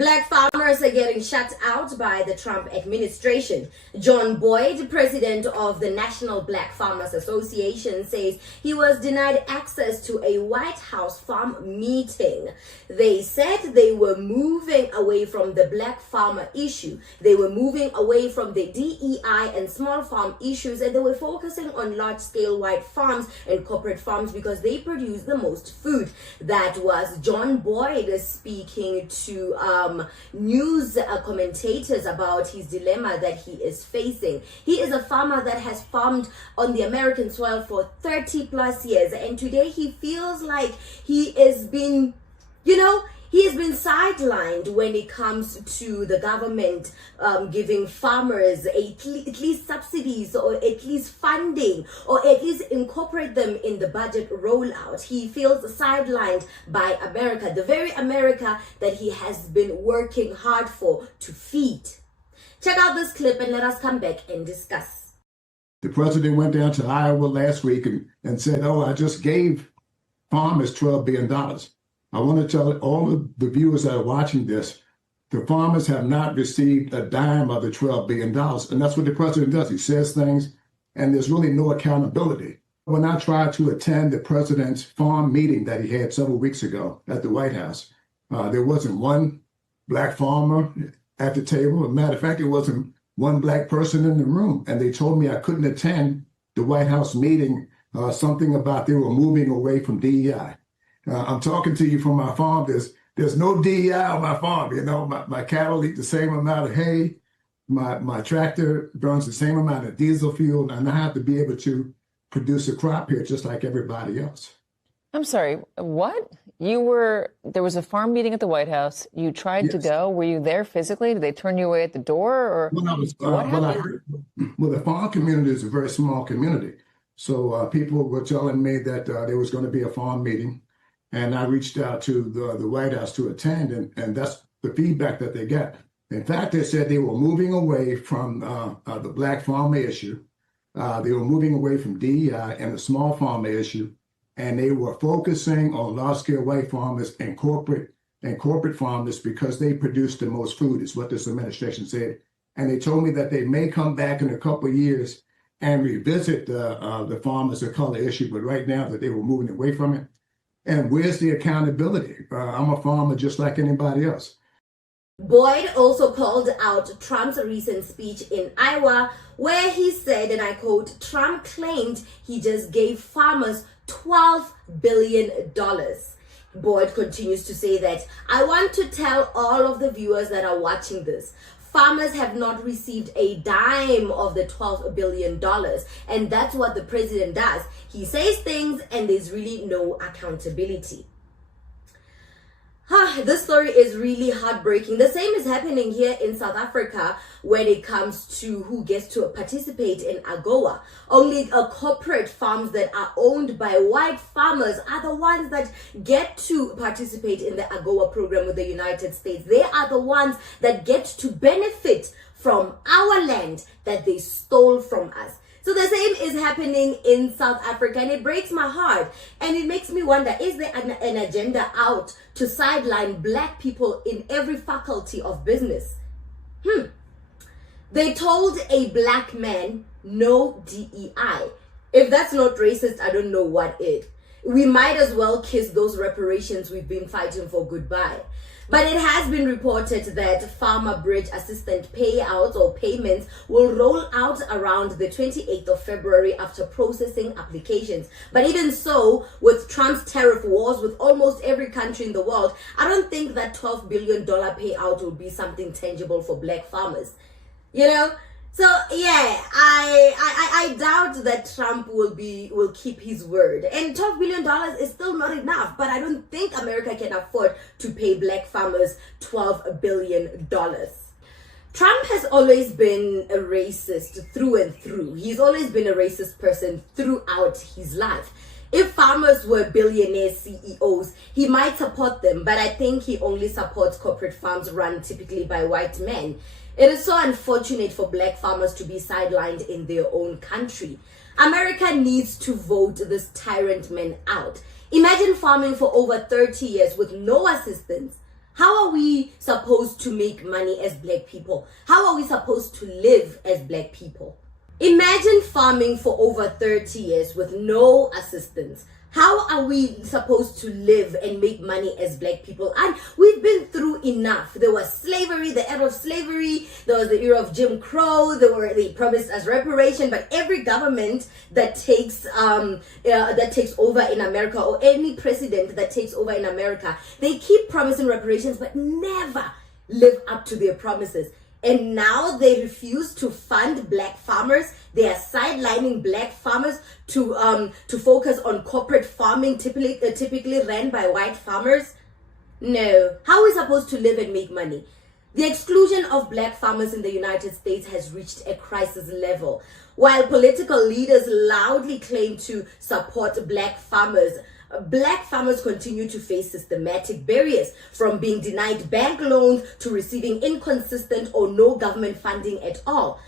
Black farmers are getting shut out by the Trump administration. John Boyd, president of the National Black Farmers Association, says he was denied access to a White House farm meeting. They said they were moving away from the black farmer issue. They were moving away from the DEI and small farm issues, and they were focusing on large-scale white farms and corporate farms because they produce the most food. That was John Boyd speaking to news commentators about his dilemma that he is facing. He is a farmer that has farmed on the American soil for 30 plus years, and today he feels like he is being, he has been sidelined when it comes to the government giving farmers at least subsidies or at least funding or at least incorporate them in the budget rollout. He feels sidelined by America, the very America that he has been working hard for to feed. Check out this clip and let us come back and discuss. The president went down to Iowa last week and said, I just gave farmers $12 billion. I want to tell all of the viewers that are watching this, the farmers have not received a dime of the $12 billion. And that's what the president does. He says things, and there's really no accountability. When I tried to attend the president's farm meeting that he had several weeks ago at the White House, there wasn't one black farmer at the table. As a matter of fact, there wasn't one black person in the room. And they told me I couldn't attend the White House meeting, something about they were moving away from DEI. I'm talking to you from my farm. There's no DEI on my farm. My cattle eat the same amount of hay. My tractor burns the same amount of diesel fuel, and I have to be able to produce a crop here just like everybody else. I'm sorry, what? There was a farm meeting at the White House. You tried to go. Were you there physically? Did they turn you away at the door? Or what happened? The farm community is a very small community. So people were telling me that there was going to be a farm meeting. And I reached out to the White House to attend, and that's the feedback that they got. In fact, they said they were moving away from the black farmer issue. They were moving away from DEI and the small farmer issue, and they were focusing on large-scale white farmers and corporate farmers because they produce the most food, is what this administration said. And they told me that they may come back in a couple of years and revisit the farmers of color issue, but right now that they were moving away from it. And where's the accountability? I'm a farmer just like anybody else. Boyd also called out Trump's recent speech in Iowa, where he said, and I quote, Trump claimed he just gave farmers $12 billion. Boyd continues to say that, I want to tell all of the viewers that are watching this, farmers have not received a dime of the $12 billion. And that's what the president does. He says things and there's really no accountability. This story is really heartbreaking. The same is happening here in South Africa when it comes to who gets to participate in AGOA. Only corporate farms that are owned by white farmers are the ones that get to participate in the AGOA program with the United States. They are the ones that get to benefit from our land that they stole from us. So the same is happening in South Africa, and it breaks my heart. And it makes me wonder, is there an agenda out to sideline black people in every faculty of business? They told a black man, no DEI. If that's not racist, I don't know what is. We might as well kiss those reparations we've been fighting for goodbye. But it has been reported that Farmer Bridge Assistant payouts or payments will roll out around the 28th of February after processing applications. But even so, with Trump's tariff wars with almost every country in the world, I don't think that $12 billion payout will be something tangible for black farmers. So yeah, I doubt that Trump will keep his word. And $12 billion is still not enough, but I don't think America can afford to pay black farmers $12 billion. Trump has always been a racist through and through. He's always been a racist person throughout his life. If farmers were billionaire CEOs, he might support them, but I think he only supports corporate farms run typically by white men. It is so unfortunate for black farmers to be sidelined in their own country. America needs to vote this tyrant man out. Imagine farming for over 30 years with no assistance. How are we supposed to make money as black people? How are we supposed to live as black people? Imagine farming for over 30 years with no assistance. How are we supposed to live and make money as black people? And we've been through enough. There was slavery, the era of slavery. There was the era of Jim Crow. They promised us reparation. But every government that takes over in America, or any president that takes over in America, they keep promising reparations, but never live up to their promises. And now they refuse to fund black farmers. They are sidelining black farmers to focus on corporate farming, typically ran by white farmers. No. How are we supposed to live and make money? The exclusion of black farmers in the United States has reached a crisis level. While political leaders loudly claim to support black farmers continue to face systematic barriers, from being denied bank loans to receiving inconsistent or no government funding at all.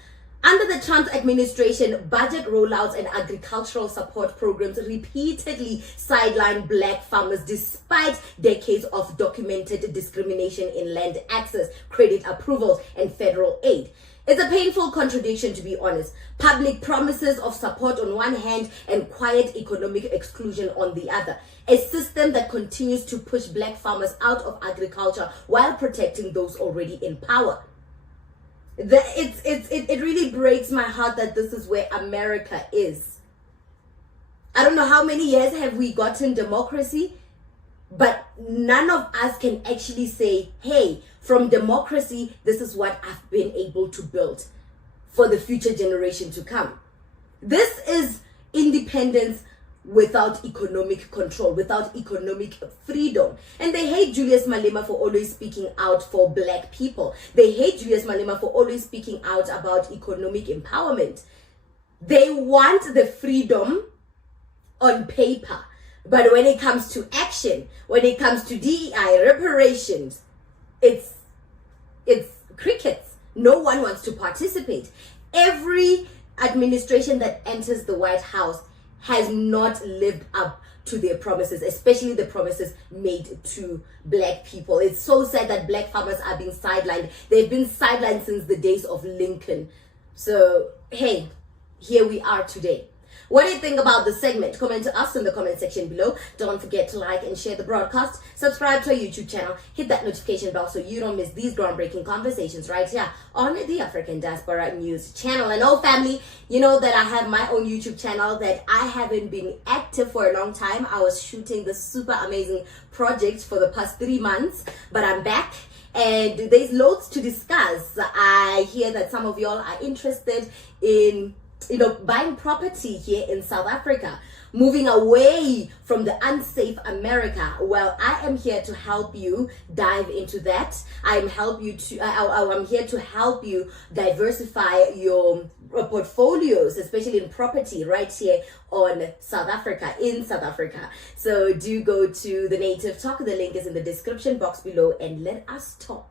Under the Trump administration, budget rollouts and agricultural support programs repeatedly sidelined black farmers despite decades of documented discrimination in land access, credit approvals, and federal aid. It's a painful contradiction, to be honest. Public promises of support on one hand and quiet economic exclusion on the other. A system that continues to push black farmers out of agriculture while protecting those already in power. It really breaks my heart that this is where America is. I don't know how many years have we gotten democracy, but none of us can actually say, hey, from democracy, this is what I've been able to build for the future generation to come. This is independence without economic control, without economic freedom. And they hate Julius Malema for always speaking out for black people. They hate Julius Malema for always speaking out about economic empowerment. They want the freedom on paper. But when it comes to action, when it comes to DEI, reparations, it's crickets. No one wants to participate. Every administration that enters the White House has not lived up to their promises, especially the promises made to black people. It's so sad that black farmers are being sidelined. They've been sidelined since the days of Lincoln. So, hey, here we are today. What do you think about the segment? Comment to us in the comment section below. Don't forget to like and share the broadcast. Subscribe to our YouTube channel. Hit that notification bell so you don't miss these groundbreaking conversations right here on the African Diaspora News channel. And oh, family, you know that I have my own YouTube channel that I haven't been active for a long time. I was shooting this super amazing project for the past 3 months, but I'm back. And there's loads to discuss. I hear that some of y'all are interested in buying property here in South Africa, moving away from the unsafe America. Well, I am here to help you dive into that. I'm here to help you diversify your portfolios, especially in property right here in South Africa. So do go to the Native Talk. The link is in the description box below, and let us talk.